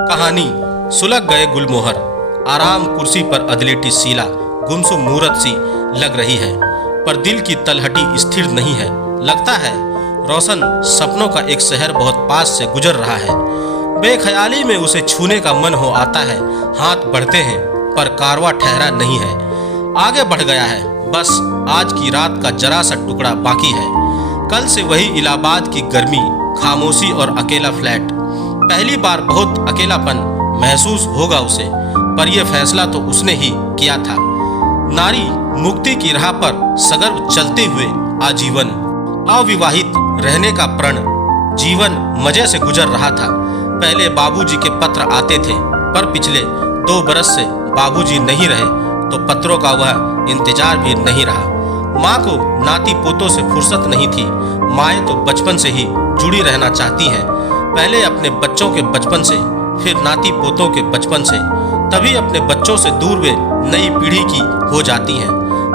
कहानी सुलग गए गुलमोहर। आराम कुर्सी पर अधलेटी शीला गुमसुम मूरत सी लग रही है, पर दिल की तलहटी स्थिर नहीं है। लगता है रोशन सपनों का एक शहर बहुत पास से गुजर रहा है। बेख्याली में उसे छूने का मन हो आता है। हाथ बढ़ते हैं पर कारवां ठहरा नहीं है। आगे बढ़ गया है, बस आज की रात का जरा सा टुकड़ा बाकी है। कल से वही इलाहाबाद की गर्मी, खामोशी और अकेला फ्लैट। पहली बार बहुत अकेलापन महसूस होगा उसे, पर यह फैसला तो उसने ही किया था। नारी मुक्ति की राह पर सगर्व चलते हुए आजीवन, अविवाहित रहने का प्रण, जीवन मजे से गुजर रहा था। पहले बाबूजी के पत्र आते थे, पर पिछले 2 बरस से बाबूजी नहीं रहे तो पत्रों का वह इंतजार भी नहीं रहा। माँ को नाती पोतों से फुर्सत नहीं थी। माएँ तो बचपन से ही जुड़ी रहना चाहती हैं, पहले अपने बच्चों के बचपन से, फिर नाती पोतों के बचपन से। तभी अपने बच्चों से दूर वे नई पीढ़ी की हो जाती हैं।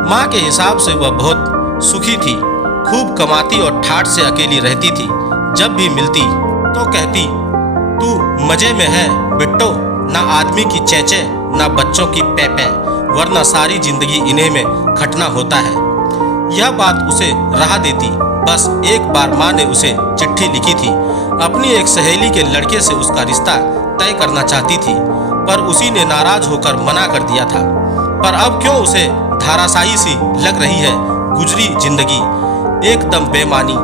माँ के हिसाब से वह बहुत सुखी थी, खूब कमाती और ठाठ से अकेली रहती थी। जब भी मिलती तो कहती, तू मजे में है बिट्टो, ना आदमी की चेचे ना बच्चों की पैपै, वरना सारी जिंदगी इन्हें में खटना होता है। यह बात उसे राह देती। बस एक बार माँ ने उसे चिट्ठी लिखी थी। अपनी एक सहेली के लड़के से उसका रिश्ता तय करना चाहती थी, पर उसी ने नाराज होकर मना कर दिया था। पर अब क्यों उसे धाराशाही सी लग रही है गुजरी जिंदगी, एकदम बेमानी।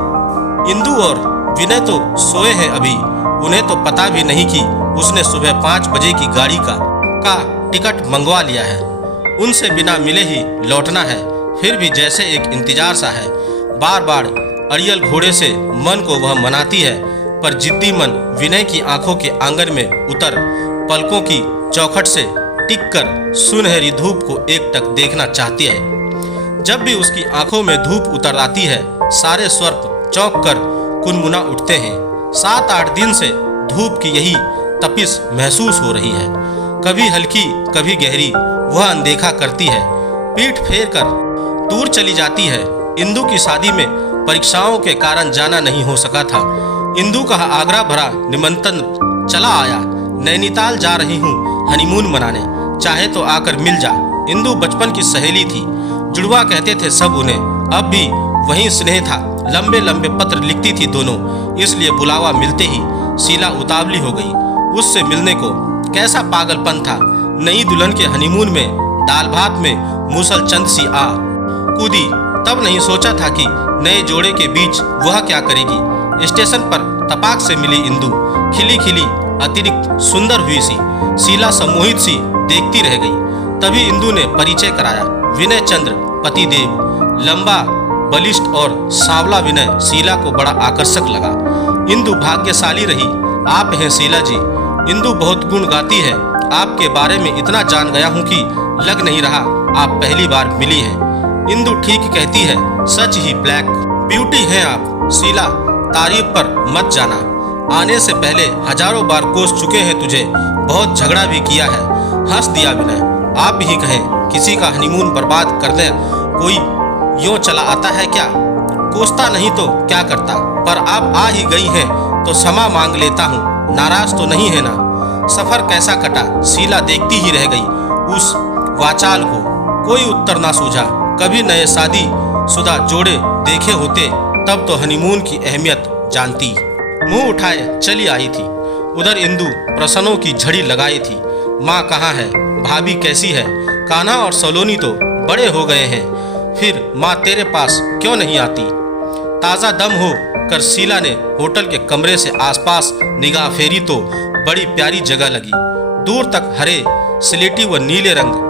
इंदु और विनय तो सोए हैं अभी। उन्हें तो पता भी नहीं कि उसने सुबह 5 बजे की गाड़ी का टिकट मंगवा लिया है। उनसे बिना मिले ही लौटना है। फिर भी जैसे एक इंतजार सा है। बार बार अड़ियल घोड़े से मन को वह मनाती है, पर जिद्दी मन विनय की आंखों के आंगन में उतर पलकों की चौखट से टिककर सुनहरी धूप को एकटक देखना चाहती है। जब भी उसकी आंखों में धूप उतर आती है, सारे स्वर्प चौंक कर कुनमुना उठते हैं। 7-8 दिन से धूप की यही तपिश महसूस हो रही है, कभी हल्की कभी गहरी। वह अनदेखा करती है, पीठ फेर कर दूर चली जाती है। इंदु की शादी में परीक्षाओं के कारण जाना नहीं हो सका था। इंदु का आगरा भरा निमंत्रण चला आया। नैनीताल जा रही हूँ हनीमून मनाने, चाहे तो आकर मिल जा। इंदु बचपन की सहेली थी, जुड़वा कहते थे सब उन्हें। अब भी वही स्नेह था। लंबे लंबे पत्र लिखती थी दोनों, इसलिए बुलावा मिलते ही शीला उतावली हो गई। उससे मिलने को कैसा पागलपन था। नई दुल्हन के हनीमून में दाल भात में मूसल चंद सी आ कूदी। तब नहीं सोचा था कि नए जोड़े के बीच वह क्या करेगी। स्टेशन पर तपाक से मिली इंदु, खिली खिली अतिरिक्त सुंदर हुई सी। शीला सम्मोहित सी देखती रह गई। तभी इंदु ने परिचय कराया। विनय चंद्र पतिदेव। लंबा, बलिष्ठ और सांवला विनय शीला को बड़ा आकर्षक लगा। इंदु भाग्यशाली रही। आप हैं शीला जी। इंदु बहुत गुण गाती है। आपके बारे में इतना जान गया हूँ कि लग नहीं रहा आप पहली बार मिली हैं। इंदु ठीक कहती है, सच ही ब्लैक ब्यूटी हैं आप। शीला, तारीफ पर मत जाना। आने से पहले हजारों बार कोस चुके हैं तुझे, बहुत झगड़ा भी किया है। हंस दिया विनय। आप ही कहें, किसी का हनीमून बर्बाद करने कोई यूं चला आता है क्या? कोसता नहीं तो क्या करता, पर आप आ ही गई हैं तो क्षमा मांग लेता हूँ। नाराज तो नहीं है ना? सफर कैसा कटा? शीला देखती ही रह गई उस वाचाल को। कोई उत्तर ना सूझा। कभी नए शादी शुदा जोड़े देखे होते तब तो हनीमून की अहमियत जानती। मुंह उठाए चली आई थी। उधर इंदु प्रश्नों की झड़ी लगाई थी। माँ कहाँ है? भाभी कैसी है? कान्हा और सलोनी तो बड़े हो गए हैं, फिर माँ तेरे पास क्यों नहीं आती? ताज़ा दम हो कर शीला ने होटल के कमरे से आसपास निगाह फेरी तो बड़ी प्यारी जगह लगी। दूर तक हरे, स्लेटी व नीले रंग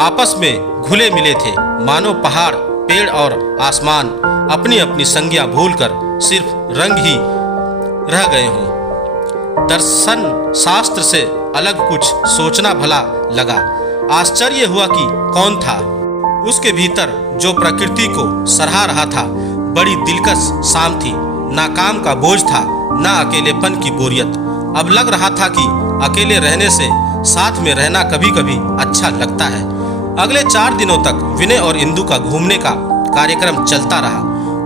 आपस में घुले मिले थे, मानो पहाड़, पेड़ और आसमान अपनी अपनी संज्ञा भूलकर सिर्फ रंग ही रह गए हों। दर्शन शास्त्र से अलग कुछ सोचना भला लगा। आश्चर्य हुआ कि कौन था उसके भीतर जो प्रकृति को सराह रहा था। बड़ी दिलकश शाम थी। ना काम का बोझ था, ना अकेलेपन की बोरियत। अब लग रहा था कि अकेले रहने से साथ में रहना कभी कभी अच्छा लगता है। अगले 4 दिनों तक विनय और इंदु का घूमने का कार्यक्रम चलता रहा।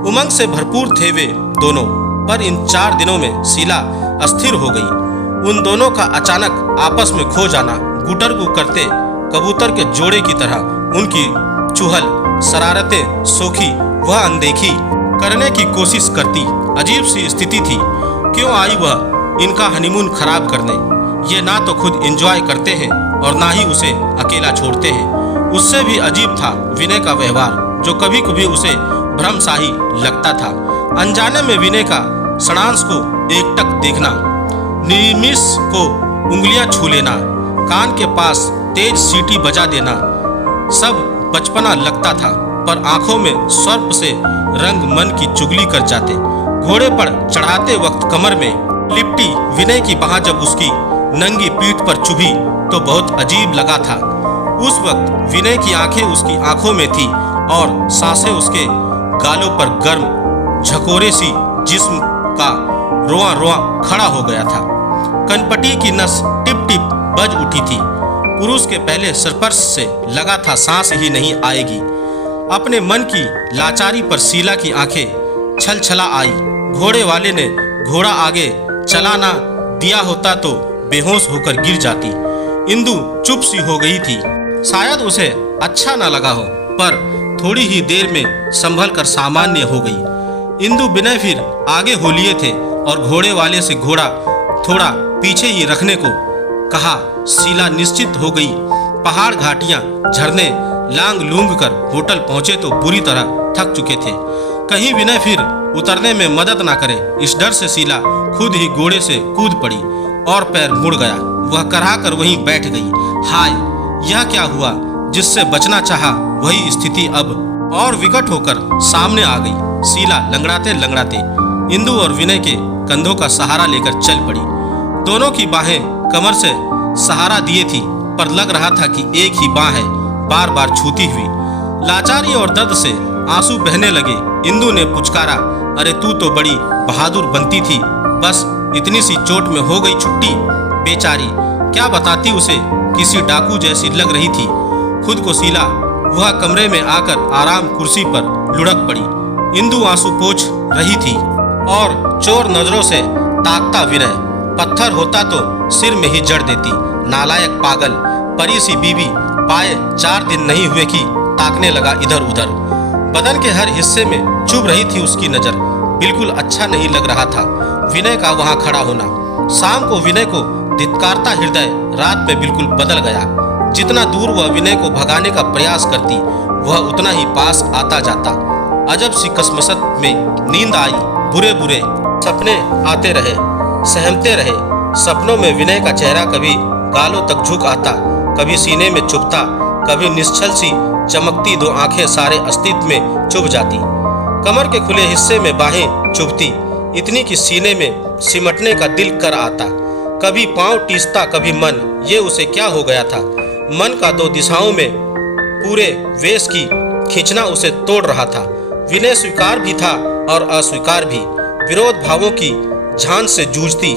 उमंग से भरपूर थे वे दोनों, पर इन 4 दिनों में शीला अस्थिर हो गई। उन दोनों का अचानक आपस में खो जाना गुटरगू करते कबूतर के जोड़े की तरह उनकी चुहल शरारतें सोखी वह अनदेखी करने की कोशिश करती। अजीब सी स्थिति थी। क्यों आई वह इनका हनीमून खराब करने? ये ना तो खुद एंजॉय करते हैं और ना ही उसे अकेला छोड़ते हैं। उससे भी अजीब था विनय का व्यवहार, जो कभी कभी उसे भ्रमशाही लगता था। अनजाने में विनय का सणांश को एकटक देखना, निमिष को उंगलियां छू लेना, कान के पास तेज सीटी बजा देना, सब बचपना लगता था। पर आंखों में सर्प से रंग मन की चुगली कर जाते। घोड़े पर चढ़ाते वक्त कमर में लिपटी विनय की बाह जब उसकी नंगी पीठ पर चुभी तो बहुत अजीब लगा था। उस वक्त विनय की आंखें उसकी आंखों में थी और सांसें उसके गालों पर गर्म झकोरे सी जिस्म का रोआ रोआ खड़ा हो गया था। कनपटी की नस टिप टिप बज उठी थी। पुरुष के पहले स्पर्श से लगा था सांस ही नहीं आएगी। अपने मन की लाचारी पर शीला की आंखें छल छला आई। घोड़े वाले ने घोड़ा आगे चला ना दिया होता तो बेहोश होकर गिर जाती। इंदु चुप सी हो गई थी। शायद उसे अच्छा ना लगा हो, पर थोड़ी ही देर में संभल कर सामान्य हो गई। इंदु बिना फिर आगे हो लिए थे और घोड़े वाले से घोड़ा थोड़ा पीछे ही रखने को कहा। शीला निश्चित हो गई। पहाड़ घाटियां झरने लांग लूंग कर होटल पहुंचे तो बुरी तरह थक चुके थे। कहीं विनय फिर उतरने में मदद ना करे, इस डर से शीला खुद ही घोड़े से कूद पड़ी और पैर मुड़ गया। वह कराह कर वहीं बैठ गई। हाय, यह क्या हुआ? जिससे बचना चाहा वही स्थिति अब और विकट होकर सामने आ गई। शीला लंगड़ाते लंगड़ाते इंदु और विनय के कंधों का सहारा लेकर चल पड़ी। दोनों की बाहें कमर से सहारा दिए थी, पर लग रहा था कि एक ही बाह है, बार बार छूती हुई। लाचारी और दर्द से आंसू बहने लगे। इंदु ने पुचकारा, अरे तू तो बड़ी बहादुर बनती थी, बस इतनी सी चोट में हो गई छुट्टी। बेचारी, क्या बताती उसे, किसी डाकू जैसी लग रही थी। खुद को शीला वह कमरे में आकर आराम कुर्सी पर लुढ़क पड़ी। इंदु आंसू पोंछ रही थी और चोर नजरों से ताकता विनय पत्थर होता तो सिर में ही जड़ देती। नालायक पागल, परी सी बीवी पाए 4 दिन नहीं हुए कि ताकने लगा इधर उधर। बदन के हर हिस्से में चुभ रही थी उसकी नजर। बिल्कुल अच्छा नहीं लग रहा था विनय का वहां खड़ा होना। शाम को विनय को धिक्कारता हृदय रात में बिल्कुल बदल गया। जितना दूर वह विनय को भगाने का प्रयास करती, वह उतना ही पास आता जाता। अजब सी कसमसत में नींद आई। बुरे बुरे सपने आते रहे, सहमते रहे। सपनों में विनय का चेहरा कभी गालों तक झुक आता, कभी सीने में चुभता, कभी निश्चल सी चमकती 2 आंखें सारे अस्तित्व में चुभ जाती। कमर के खुले हिस्से में बाहें चुभती, इतनी कि सीने में सिमटने का दिल कर आता। कभी पांव टीसता, कभी मन। ये उसे क्या हो गया था? मन का 2 दिशाओं में पूरे वेश की खींचना उसे तोड़ रहा था। विनय स्वीकार भी था और अस्वीकार भी। विरोध भावों की झांझ से जूझती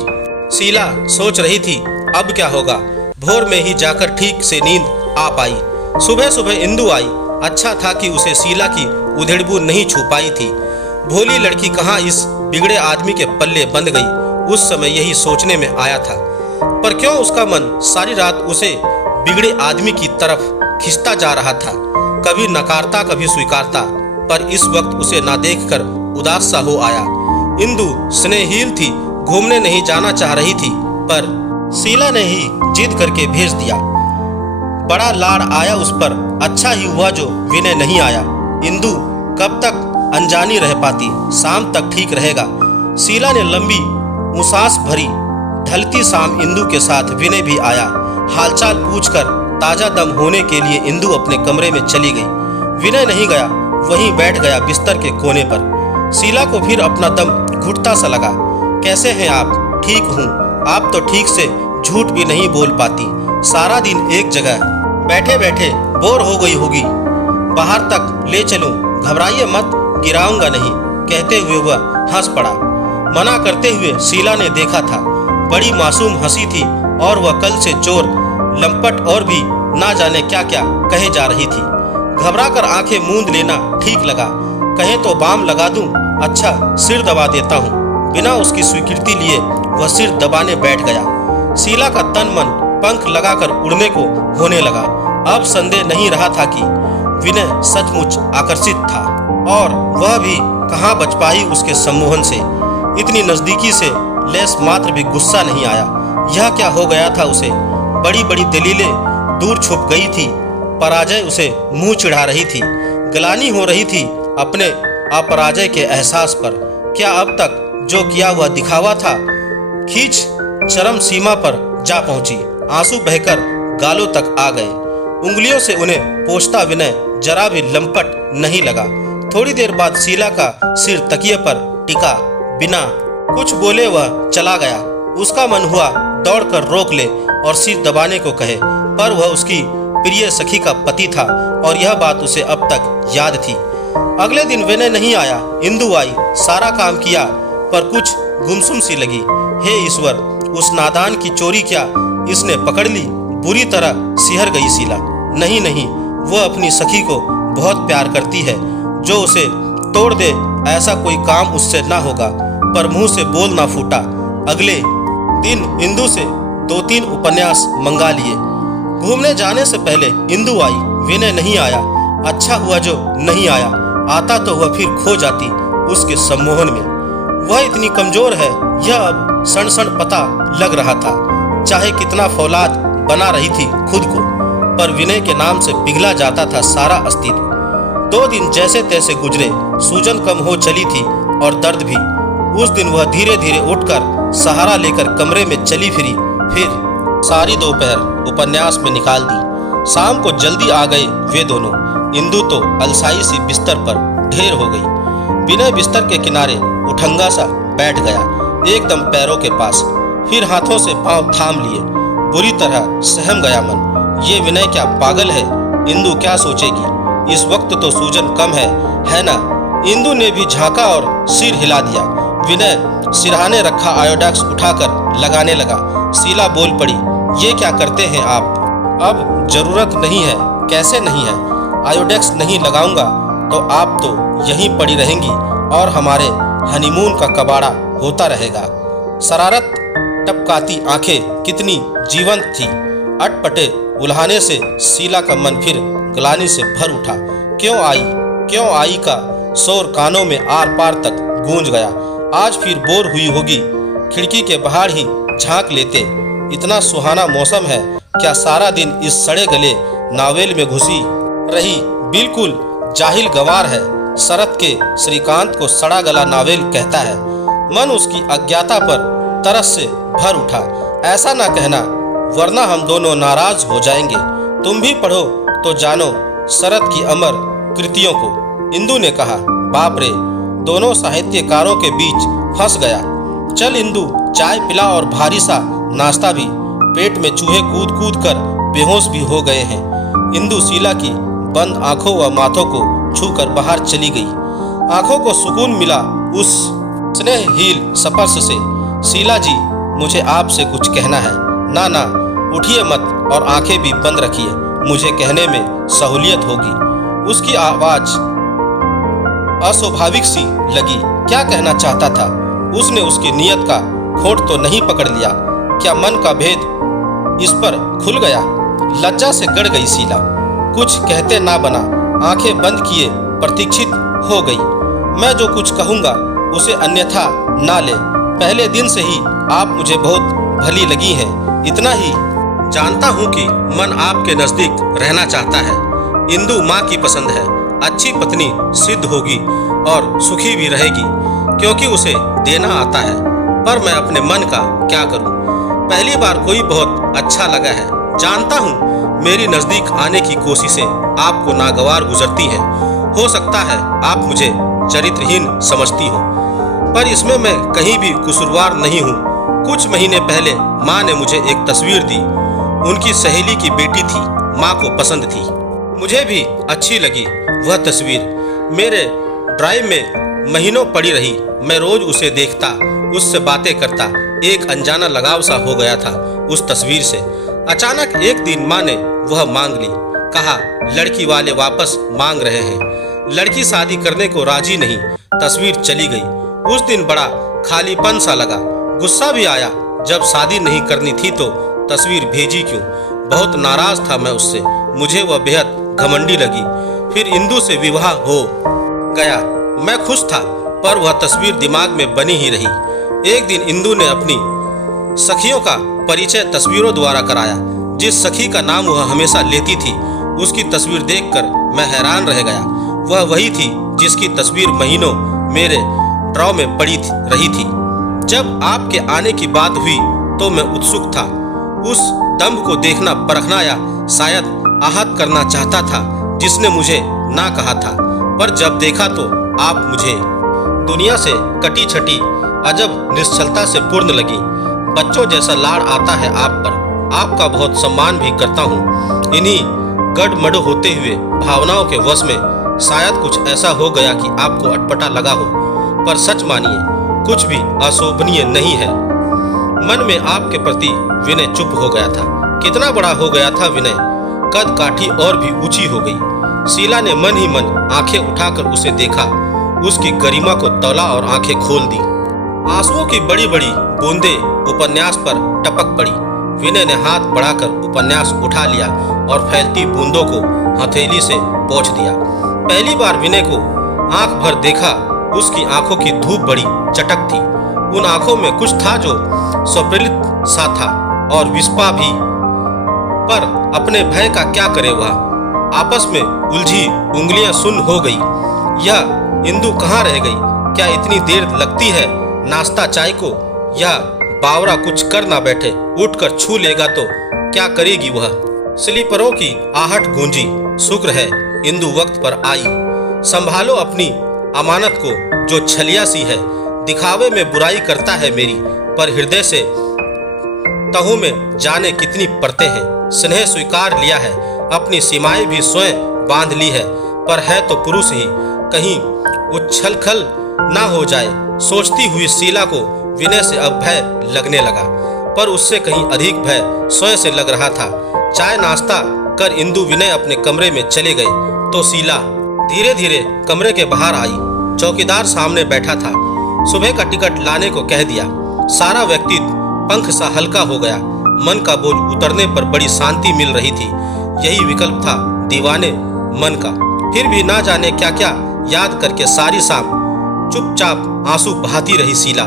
शीला सोच रही थी, अब क्या होगा। भोर में ही जाकर ठीक से नींद आ पाई। सुबह सुबह इंदु आई। अच्छा था कि उसे शीला की उधेड़बू नहीं छू पाई थी। भोली लड़की कहाँ इस बिगड़े आदमी के पल्ले बंध गई। उस समय यही सोचने में आया था, पर क्यों उसका मन सारी रात उसे बिगड़े आदमी की तरफ खिंचता जा रहा था। कभी नकारता, कभी स्वीकारता, पर इस वक्त उसे ना देखकर उदास सा हो आया। इंदु स्नेहहीन थी, घूमने नहीं जाना चाह रही थी, पर शीला ने ही जिद करके भेज दिया। बड़ा लाड़ आया उस पर। अच्छा ही हुआ जो विनय नहीं आया। इंदु कब तक अनजानी रह पाती, शाम तक ठीक रहेगा। शीला ने लंबी उसास भरी। ढलती शाम इंदु के साथ विनय भी आया। हालचाल पूछकर ताजा दम होने के लिए इंदु अपने कमरे में चली गई। विनय नहीं गया, वहीं बैठ गया बिस्तर के कोने पर। शीला को फिर अपना दम घुटता सा लगा। कैसे हैं आप? ठीक हूँ। आप तो ठीक से झूठ भी नहीं बोल पाती। सारा दिन एक जगह बैठे बैठे बोर हो गई होगी। बाहर तक ले चलूं? घबराइए मत, गिराऊंगा नहीं, कहते हुए वह हंस पड़ा। मना करते हुए शीला ने देखा था। बड़ी मासूम हंसी थी और वह कल से चोर, लंपट और भी ना जाने क्या क्या कहे जा रही थी। घबरा कर आंखें मूंद लेना ठीक लगा। कहें तो बाम लगा दूं? अच्छा, सिर दबा देता हूँ। बिना उसकी स्वीकृति लिए वह सिर दबाने बैठ गया। शीला का तन मन पंख लगाकर उड़ने को होने लगा। अब संदेह नहीं रहा था कि विनय सचमुच आकर्षित था, और वह भी कहाँ बच पाई उसके सम्मोहन से। इतनी नजदीकी से लेस मात्र भी गुस्सा नहीं आया। यह क्या हो गया था उसे? बड़ी बड़ी दलीलें दूर छुप गई थी, पराजय उसे मुंह चिढ़ा रही थी, ग्लानि हो रही थी अपने अपराजय के एहसास पर। क्या अब तक जो किया हुआ दिखावा था? खींच चरम सीमा पर जा पहुंची, आंसू बहकर गालों तक आ गए। उंगलियों से उन्हें पोंछता विनय जरा भी लंपट नहीं लगा। थोड़ी देर बाद शीला का सिर तकिए पर टिका, बिना कुछ बोले वह चला गया। उसका मन हुआ दौड़कर रोक ले और सिर दबाने को कहे, पर वह उसकी प्रिय सखी का पति था और यह बात उसे अब तक याद थी। अगले दिन विनय नहीं आया। इंदु आई, सारा काम किया, पर कुछ गुमसुम सी लगी। हे ईश्वर, उस नादान की चोरी क्या इसने पकड़ ली? बुरी तरह सिहर गई शीला। नहीं नहीं, वह अपनी सखी को बहुत प्यार करती है। जो उसे तोड़ दे ऐसा कोई काम उससे ना होगा, पर मुंह से बोल ना फूटा। अगले दिन इंदु से 2-3 उपन्यास मंगा लिए। घूमने जाने से पहले इंदु आई, विनय नहीं आया। अच्छा हुआ जो नहीं आया, आता तो वह फिर खो जाती उसके सम्मोहन में। वह इतनी कमजोर है, यह अब सण सण पता लग रहा था। चाहे कितना फौलाद बना रही थी खुद को, पर विनय के नाम से पिघला जाता था सारा अस्तित्व। 2 दिन जैसे तैसे गुजरे, सूजन कम हो चली थी और दर्द भी। उस दिन वह धीरे धीरे उठकर सहारा लेकर कमरे में चली फिरी, फिर सारी दोपहर उपन्यास में निकाल दी। शाम को जल्दी आ गए वे दोनों। इंदु तो अलसाई सी बिस्तर पर ढेर हो गई। विनय बिस्तर के किनारे उठंगा सा बैठ गया, एकदम पैरों के पास, फिर हाथों से पांव थाम लिए। बुरी तरह सहम गया मन। ये विनय क्या पागल है? इंदु क्या सोचेगी? इस वक्त तो सूजन कम है ना? इंदु ने भी झांका और सिर हिला दिया। विनय सिरहाने रखा आयोडेक्स उठाकर लगाने लगा। शीला बोल पड़ी, ये क्या करते हैं आप? अब जरूरत नहीं है। कैसे नहीं है? आयोडेक्स नहीं लगाऊंगा तो आप तो यहीं पड़ी रहेंगी और हमारे हनीमून का कबाड़ा होता रहेगा। शरारत टपकाती आंखें कितनी जीवंत थी। अटपटे उल्हाने से शीला का मन फिर ग्लानि से भर उठा। क्यों आई का शोर कानों में आर पार तक गूंज गया। आज फिर बोर हुई होगी। खिड़की के बाहर ही झांक लेते। इतना सुहाना मौसम है, क्या सारा दिन इस सड़े गले नावेल में घुसी रही? बिल्कुल जाहिल गवार है। शरत के श्रीकांत को सड़ा गला नावेल कहता है। मन उसकी अज्ञाता पर तरस से भर उठा। ऐसा ना कहना, वरना हम दोनों नाराज हो जाएंगे। तुम भी पढ़ो तो जानो शरत की अमर कृतियों को। इंदु ने कहा। बाप रे, दोनों साहित्यकारों के बीच फंस गया। चल इंदु, चाय पिला और भारी सा नाश्ता भी। पेट में चूहे कूद कूद कर बेहोश भी हो गए हैं। इंदु शीला की बंद आंखों व माथों को छूकर बाहर चली गई। आंखों को सुकून मिला उस स्नेहहीन स्पर्श से। शीला जी, मुझे आपसे कुछ कहना है। ना ना, उठिए मत और आंखें भी बंद रखिए, मुझे कहने में सहूलियत होगी। उसकी आवाज अस्वाभाविक सी लगी। क्या कहना चाहता था? उसने उसकी नियत का खोट तो नहीं पकड़ लिया? क्या मन का भेद इस पर खुल गया? लज्जा से गड़ गई शीला। कुछ कहते ना बना, आंखें बंद किए प्रतीक्षित हो गई। मैं जो कुछ कहूँगा उसे अन्यथा ना ले। पहले दिन से ही आप मुझे बहुत भली लगी हैं। इतना ही जानता हूँ कि मन आपके नजदीक रहना चाहता है। इंदु माँ की पसंद है, अच्छी पत्नी सिद्ध होगी और सुखी भी रहेगी, क्योंकि उसे देना आता है। पर मैं अपने मन का क्या करूँ? पहली बार कोई बहुत अच्छा लगा है। जानता हूँ मेरी नजदीक आने की कोशिशें आपको नागवार गुजरती हैं। हो सकता है आप मुझे चरित्रहीन समझती हो, पर इसमें मैं कहीं भी कसूरवार नहीं हूँ। कुछ महीने पहले माँ ने मुझे एक तस्वीर दी। उनकी सहेली की बेटी थी, माँ को पसंद थी। मुझे भी अच्छी लगी वह तस्वीर। मेरे ड्राइव में महीनों पड़ी रही। मैं रोज उसे देखता, उससे बातें करता। एक अनजाना लगाव सा हो गया था उस तस्वीर से। अचानक एक दिन माँ ने वह मांग ली। कहा, लड़की वाले वापस मांग रहे हैं। लड़की शादी करने को राजी नहीं। तस्वीर चली गई। उस दिन बड़ा खालीपन सा लगा। गुस्सा भी आया। जब शादी नहीं करनी थी तो तस्वीर भेजी क्यों? बहुत नाराज था मैं उससे, मुझे वह बेहद घमंडी लगी। फिर इंदु से विवाह हो गया। मैं खुश था, पर वह तस्वीर दिमाग में बनी ही रही। एक दिन इंदु ने अपनी सखियों का परिचय तस्वीरों द्वारा कराया। जिस सखी का नाम वह हमेशा लेती थी, उसकी तस्वीर देखकर मैं हैरान रह गया। वह वही थी जिसकी तस्वीर महीनों मेरे ड्रॉ में पड़ी रही थी। जब आपके आने की बात हुई तो मैं उत्सुक था। उस दम्भ को देखना, परखना या शायद आहत करना चाहता था जिसने मुझे ना कहा था। पर जब देखा तो आप मुझे दुनिया से कटी छटी अजब निश्चलता से पूर्ण लगी। बच्चों जैसा लाड़ आता है आप पर। आपका बहुत सम्मान भी करता हूँ। इन्हीं गड़मड़ होते हुए भावनाओं के वश में शायद कुछ ऐसा हो गया कि आपको अटपटा लगा हो, पर सच मानिए कुछ भी अशोभनीय नहीं है। मन में आपके प्रति विनय चुप हो गया था। कितना बड़ा हो गया था विनय, कद काठी और भी ऊंची हो गई। शीला ने मन ही मन आंखें उठाकर उसे देखा, उसकी गरिमा को तौला और आंखें खोल दी। आंसुओं की बड़ी बड़ी बूंदें उपन्यास पर टपक पड़ी। विनय ने हाथ बढ़ाकर उपन्यास उठा लिया और फैलती बूंदों को हथेली से पोंछ दिया। पहली बार विनय को आंख भर देखा। उसकी आंखों की धूप बड़ी चटक थी। उन आंखों में कुछ था जो स्वप्रिलित सा था और विस्पा भी। पर अपने भय का क्या करे वह? आपस में उलझी उंगलियां सुन्न हो गई। यह इंदु कहाँ रह गई? क्या इतनी देर लगती है नाश्ता चाय को? या बावरा कुछ कर ना बैठे, उठकर छू लेगा तो क्या करेगी वह? स्लीपरों की आहट गूंजी। शुक्र है इंदु वक्त पर आई। संभालो अपनी अमानत को जो छलिया सी है। दिखावे में बुराई करता है मेरी, पर हृदय से तहों में जाने कितनी परतें हैं। स्नेह स्वीकार लिया है, अपनी सीमाएं भी स्वयं बांध ली है, पर है तो पुरुष ही। कहीं उछलखल ना हो जाए, सोचती हुई शीला को विनय से अब भय लगने लगा, पर उससे कहीं अधिक भय स्वयं से लग रहा था। चाय नाश्ता कर इंदु विनय अपने कमरे में चले गए तो शीला धीरे धीरे कमरे के बाहर आई। चौकीदार सामने बैठा था। सुबह का टिकट लाने को कह दिया। सारा व्यक्तित्व पंख सा हल्का हो गया। मन का बोझ उतरने पर बड़ी शांति मिल रही थी। यही विकल्प था दीवाने मन का। फिर भी ना जाने क्या क्या याद करके सारी शाम चुपचाप आंसू बहाती रही शीला।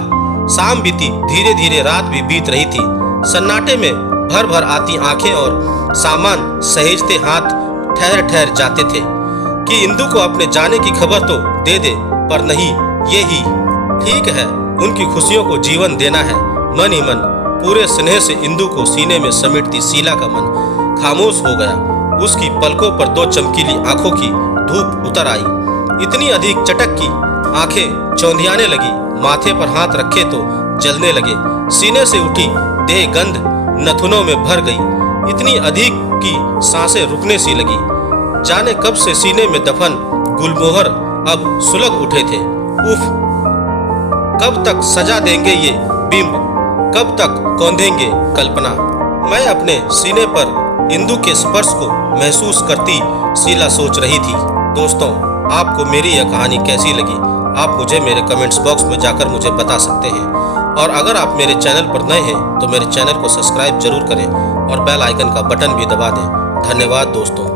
शाम बीती, धीरे धीरे रात भी बीत रही थी। सन्नाटे में भर भर आती आंखें और सामान सहेजते हाथ ठहर ठहर जाते थे कि इंदु को अपने जाने की खबर तो दे दे, पर नहीं, ये ही ठीक है। उनकी खुशियों को जीवन देना है। मन ही मन पूरे स्नेह से इंदु को सीने में समेटती शीला का मन खामोश हो गया। उसकी पलकों पर दो चमकीली आंखों की धूप उतर आई। इतनी अधिक चटक की आंखें चौंधियाने लगी। माथे पर हाथ रखे तो जलने लगे। सीने से उठी देह गंध नथुनों में भर गई। इतनी अधिक की सांसें रुकने सी लगी। जाने कब से सीने में दफन गुलमोहर अब सुलग उठे थे। उफ, कब तक सजा देंगे ये बिंब? कब तक कौंधेंगे कल्पना? मैं अपने सीने पर इंदु के स्पर्श को महसूस करती शीला सोच रही थी। दोस्तों, आपको मेरी यह कहानी कैसी लगी? आप मुझे मेरे कमेंट्स बॉक्स में जाकर मुझे बता सकते हैं। और अगर आप मेरे चैनल पर नए हैं तो मेरे चैनल को सब्सक्राइब जरूर करें और बेल आइकन का बटन भी दबा दें। धन्यवाद दोस्तों।